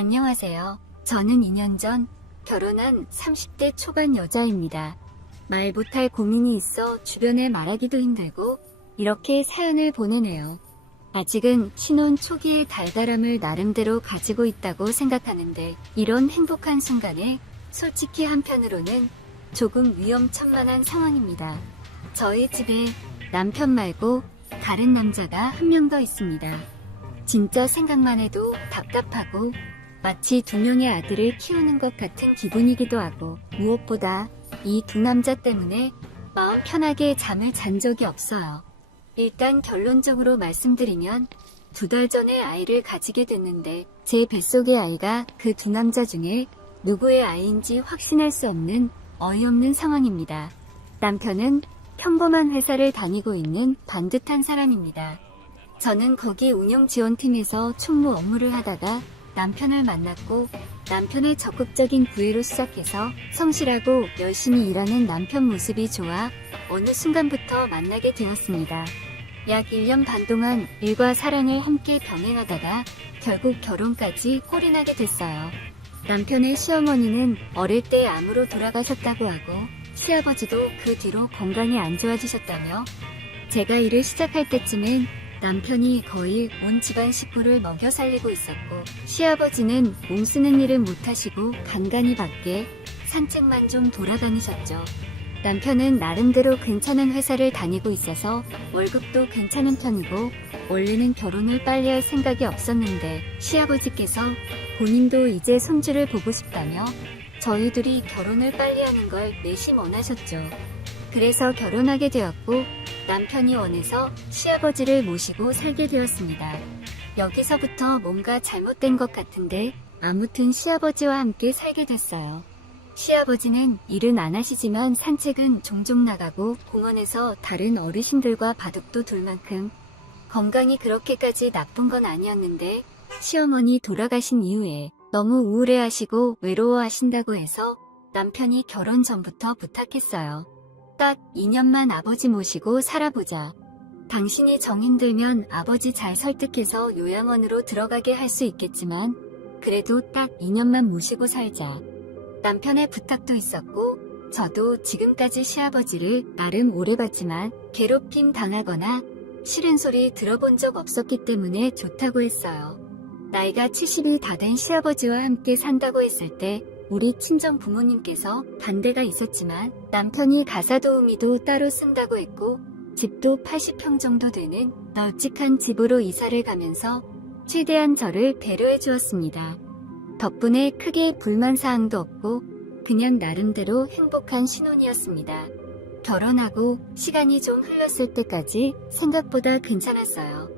안녕하세요. 저는 2년 전 결혼한 30대 초반 여자입니다. 말 못할 고민이 있어 주변에 말하기도 힘들고 이렇게 사연을 보내네요. 아직은 신혼 초기의 달달함을 나름대로 가지고 있다고 생각하는데 이런 행복한 순간에 솔직히 한편으로는 조금 위험천만한 상황입니다. 저희 집에 남편 말고 다른 남자가 한 명 더 있습니다. 진짜 생각만 해도 답답하고 마치 두 명의 아들을 키우는 것 같은 기분이기도 하고 무엇보다 이 두 남자 때문에 마음 편하게 잠을 잔 적이 없어요. 일단 결론적으로 말씀드리면 2달 전에 아이를 가지게 됐는데 제 뱃속의 아이가 그 두 남자 중에 누구의 아이인지 확신할 수 없는 어이없는 상황입니다. 남편은 평범한 회사를 다니고 있는 반듯한 사람입니다. 저는 거기 운영지원팀에서 총무 업무를 하다가 남편을 만났고 남편의 적극적인 구애로 시작해서 성실하고 열심히 일하는 남편 모습이 좋아 어느 순간부터 만나게 되었습니다. 약 1년 반 동안 일과 사랑을 함께 병행하다가 결국 결혼까지 홀인하게 됐어요. 남편의 시어머니는 어릴 때 암으로 돌아가셨다고 하고 시아버지도 그 뒤로 건강이 안 좋아지셨다며 제가 일을 시작할 때쯤엔 남편이 거의 온 집안 식구를 먹여 살리고 있었고 시아버지는 몸 쓰는 일은 못하시고 간간히 밖에 산책만 좀 돌아다니셨죠. 남편은 나름대로 괜찮은 회사를 다니고 있어서 월급도 괜찮은 편이고 원래는 결혼을 빨리 할 생각이 없었는데 시아버지께서 본인도 이제 손주를 보고 싶다며 저희 둘이 결혼을 빨리 하는 걸 매심 원하셨죠. 그래서 결혼하게 되었고 남편이 원해서 시아버지를 모시고 살게 되었습니다. 여기서부터 뭔가 잘못된 것 같은데 아무튼 시아버지와 함께 살게 됐어요. 시아버지는 일은 안 하시지만 산책은 종종 나가고 공원에서 다른 어르신들과 바둑도 둘 만큼 건강이 그렇게까지 나쁜 건 아니었는데 시어머니 돌아가신 이후에 너무 우울해하시고 외로워하신다고 해서 남편이 결혼 전부터 부탁했어요. 딱 2년만 아버지 모시고 살아보자. 당신이 정 힘들면 아버지 잘 설득해서 요양원으로 들어가게 할 수 있겠지만 그래도 딱 2년만 모시고 살자. 남편의 부탁도 있었고 저도 지금까지 시아버지를 나름 오래 봤지만 괴롭힘 당하거나 싫은 소리 들어본 적 없었기 때문에 좋다고 했어요. 나이가 70이 다 된 시아버지와 함께 산다고 했을 때 우리 친정 부모님께서 반대가 있었지만 남편이 가사 도우미도 따로 쓴다고 했고 집도 80평 정도 되는 널찍한 집으로 이사를 가면서 최대한 저를 배려해 주었습니다. 덕분에 크게 불만사항도 없고 그냥 나름대로 행복한 신혼이었습니다. 결혼하고 시간이 좀 흘렀을 때까지 생각보다 괜찮았어요.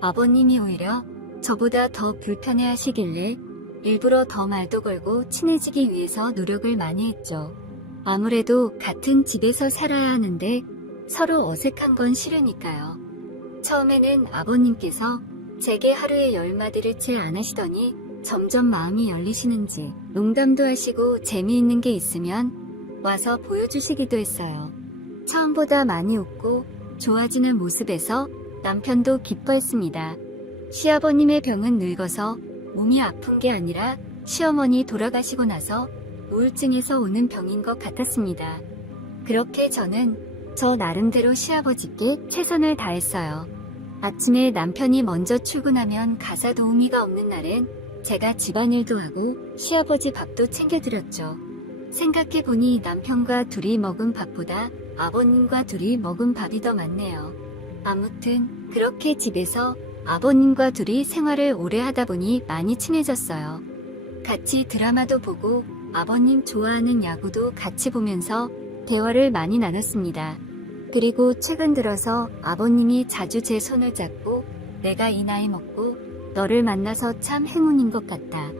아버님이 오히려 저보다 더 불편해 하시길래 일부러 더 말도 걸고 친해지기 위해서 노력을 많이 했죠. 아무래도 같은 집에서 살아야 하는데 서로 어색한 건 싫으니까요. 처음에는 아버님께서 제게 하루에 10마디를 채 안 하시더니 점점 마음이 열리시는지 농담도 하시고 재미있는 게 있으면 와서 보여주시기도 했어요. 처음보다 많이 웃고 좋아지는 모습에서 남편도 기뻐했습니다. 시아버님의 병은 늙어서 몸이 아픈 게 아니라 시어머니 돌아가시고 나서 우울증에서 오는 병인 것 같았습니다. 그렇게 저는 저 나름대로 시아버지께 최선을 다했어요. 아침에 남편이 먼저 출근하면 가사 도우미가 없는 날엔 제가 집안일도 하고 시아버지 밥도 챙겨드렸죠. 생각해보니 남편과 둘이 먹은 밥보다 아버님과 둘이 먹은 밥이 더 많네요. 아무튼 그렇게 집에서 아버님과 둘이 생활을 오래 하다 보니 많이 친해졌어요. 같이 드라마도 보고 아버님 좋아하는 야구도 같이 보면서 대화를 많이 나눴습니다. 그리고 최근 들어서 아버님이 자주 제 손을 잡고 내가 이 나이 먹고 너를 만나서 참 행운인 것 같다.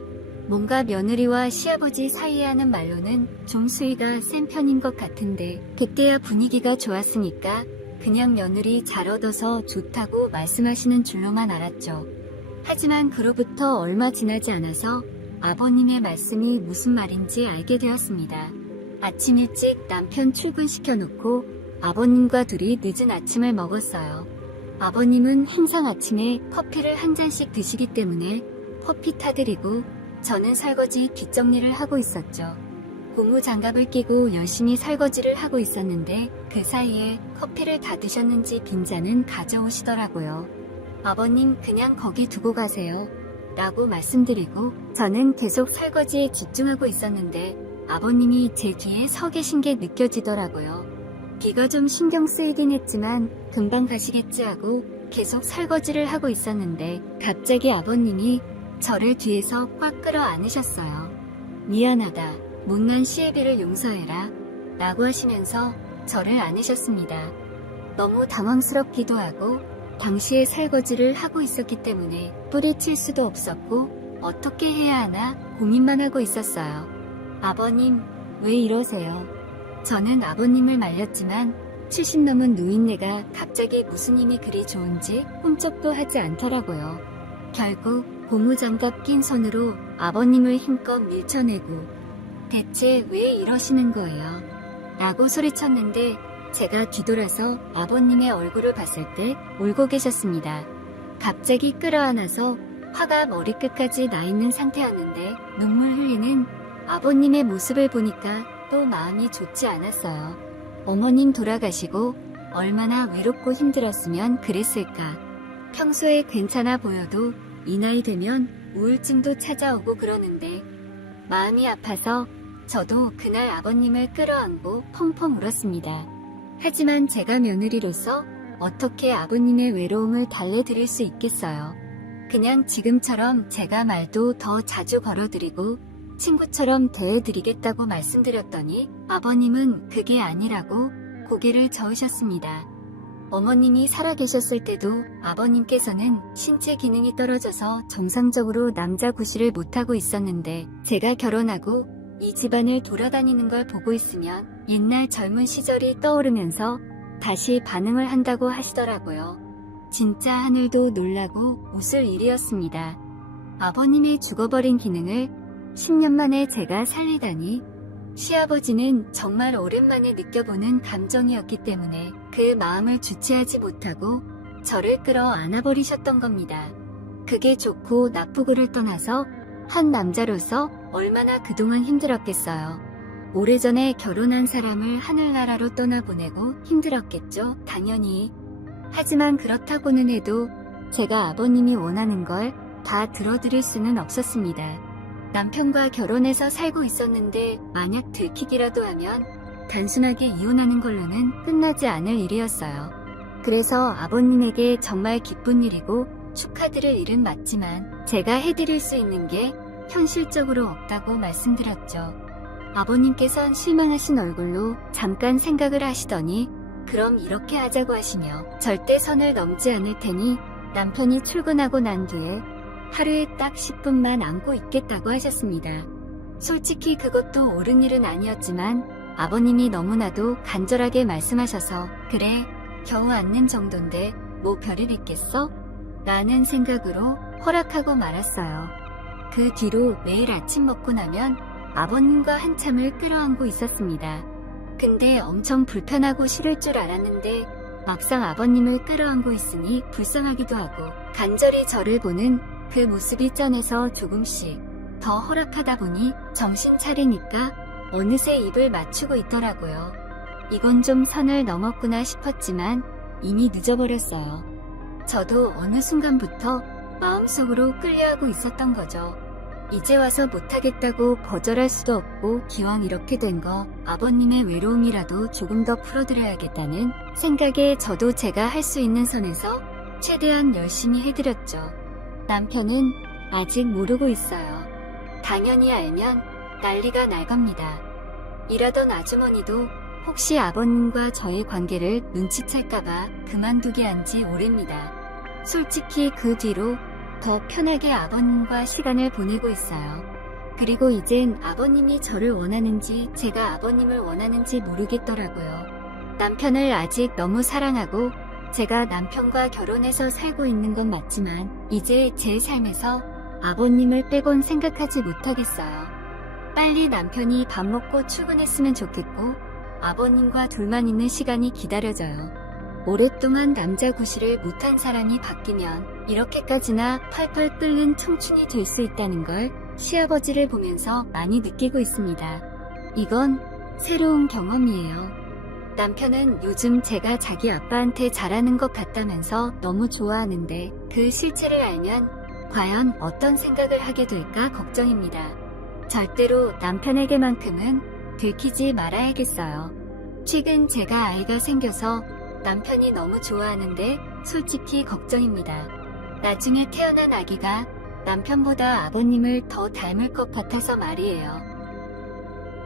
뭔가 며느리와 시아버지 사이에 하는 말로는 좀 수위가 센 편인 것 같은데 그때야 분위기가 좋았으니까 그냥 며느리 잘 얻어서 좋다고 말씀하시는 줄로만 알았죠. 하지만 그로부터 얼마 지나지 않아서 아버님의 말씀이 무슨 말인지 알게 되었습니다. 아침 일찍 남편 출근시켜놓고 아버님과 둘이 늦은 아침을 먹었어요. 아버님은 항상 아침에 커피를 한 잔씩 드시기 때문에 커피 타드리고 저는 설거지 뒷정리를 하고 있었죠. 고무 장갑을 끼고 열심히 설거지를 하고 있었는데 그 사이에 커피를 다 드셨는지 빈잔은 가져오시더라고요. 아버님 그냥 거기 두고 가세요. 라고 말씀드리고 저는 계속 설거지에 집중하고 있었는데 아버님이 제 뒤에 서 계신 게 느껴지더라고요. 비가 좀 신경 쓰이긴 했지만 금방 가시겠지 하고 계속 설거지를 하고 있었는데 갑자기 아버님이 저를 뒤에서 꽉 끌어 안으셨어요. 미안하다. 못난 시애비를 용서해라. 라고 하시면서 저를 안으셨습니다. 너무 당황스럽기도 하고 당시에 설거지를 하고 있었기 때문에 뿌리칠 수도 없었고 어떻게 해야 하나 고민만 하고 있었어요. 아버님, 왜 이러세요? 저는 아버님을 말렸지만 70 넘은 노인네가 갑자기 무슨 힘이 그리 좋은지 꼼짝도 하지 않더라고요. 결국 고무장갑 낀 손으로 아버님을 힘껏 밀쳐내고 대체 왜 이러시는 거예요? 라고 소리쳤는데 제가 뒤돌아서 아버님의 얼굴을 봤을 때 울고 계셨습니다. 갑자기 끌어안아서 화가 머리끝까지 나 있는 상태였는데 눈물 흘리는 아버님의 모습을 보니까 또 마음이 좋지 않았어요. 어머님 돌아가시고 얼마나 외롭고 힘들었으면 그랬을까. 평소에 괜찮아 보여도 이 나이 되면 우울증도 찾아오고 그러는데 마음이 아파서 저도 그날 아버님을 끌어안고 펑펑 울었습니다. 하지만 제가 며느리로서 어떻게 아버님의 외로움을 달래드릴 수 있겠어요. 그냥 지금처럼 제가 말도 더 자주 걸어드리고 친구처럼 대해드리겠다고 말씀드렸더니 아버님은 그게 아니라고 고개를 저으셨습니다. 어머님이 살아계셨을 때도 아버님께서는 신체 기능이 떨어져서 정상적으로 남자 구실을 못하고 있었는데 제가 결혼하고 이 집안을 돌아다니는 걸 보고 있으면 옛날 젊은 시절이 떠오르면서 다시 반응을 한다고 하시더라고요. 진짜 하늘도 놀라고 웃을 일이었습니다. 아버님의 죽어버린 기능을 10년 만에 제가 살리다니 시아버지는 정말 오랜만에 느껴보는 감정이었기 때문에 그 마음을 주체하지 못하고 저를 끌어 안아버리셨던 겁니다. 그게 좋고 나쁘고를 떠나서 한 남자로서 얼마나 그동안 힘들었겠어요. 오래전에 결혼한 사람을 하늘나라로 떠나보내고 힘들었겠죠, 당연히. 하지만 그렇다고는 해도 제가 아버님이 원하는 걸 다 들어드릴 수는 없었습니다. 남편과 결혼해서 살고 있었는데 만약 들키기라도 하면 단순하게 이혼하는 걸로는 끝나지 않을 일이었어요. 그래서 아버님에게 정말 기쁜 일이고 축하드릴 일은 맞지만 제가 해드릴 수 있는 게 현실적으로 없다고 말씀드렸죠. 아버님께선 실망하신 얼굴로 잠깐 생각을 하시더니 그럼 이렇게 하자고 하시며 절대 선을 넘지 않을 테니 남편이 출근하고 난 뒤에 하루에 딱 10분만 안고 있겠다고 하셨습니다. 솔직히 그것도 옳은 일은 아니었지만 아버님이 너무나도 간절하게 말씀하셔서 그래, 겨우 안는 정도인데 뭐 별일 있겠어? 라는 생각으로 허락하고 말았어요. 그 뒤로 매일 아침 먹고 나면 아버님과 한참을 끌어안고 있었습니다. 근데 엄청 불편하고 싫을 줄 알았는데 막상 아버님을 끌어안고 있으니 불쌍하기도 하고 간절히 저를 보는 그 모습이 짠해서 조금씩 더 허락하다 보니 정신 차리니까 어느새 입을 맞추고 있더라고요. 이건 좀 선을 넘었구나 싶었지만 이미 늦어버렸어요. 저도 어느 순간부터 마음속으로 끌려하고 있었던 거죠. 이제 와서 못하겠다고 거절할 수도 없고 기왕 이렇게 된 거 아버님의 외로움이라도 조금 더 풀어드려야겠다는 생각에 저도 제가 할 수 있는 선에서 최대한 열심히 해드렸죠. 남편은 아직 모르고 있어요. 당연히 알면 난리가 날 겁니다. 일하던 아주머니도 혹시 아버님과 저의 관계를 눈치챌까봐 그만두게 한 지 오래입니다. 솔직히 그 뒤로 더 편하게 아버님과 시간을 보내고 있어요. 그리고 이젠 아버님이 저를 원하는지 제가 아버님을 원하는지 모르겠더라고요. 남편을 아직 너무 사랑하고 제가 남편과 결혼해서 살고 있는 건 맞지만 이제 제 삶에서 아버님을 빼곤 생각하지 못하겠어요. 빨리 남편이 밥 먹고 출근했으면 좋겠고 아버님과 둘만 있는 시간이 기다려져요. 오랫동안 남자 구실을 못한 사람이 바뀌면 이렇게까지나 펄펄 끓는 청춘이 될 수 있다는 걸 시아버지를 보면서 많이 느끼고 있습니다. 이건 새로운 경험이에요. 남편은 요즘 제가 자기 아빠한테 잘하는 것 같다면서 너무 좋아하는데 그 실체를 알면 과연 어떤 생각을 하게 될까 걱정입니다. 절대로 남편에게만큼은 들키지 말아야겠어요. 최근 제가 아이가 생겨서 남편이 너무 좋아하는데 솔직히 걱정입니다. 나중에 태어난 아기가 남편보다 아버님을 더 닮을 것 같아서 말이에요.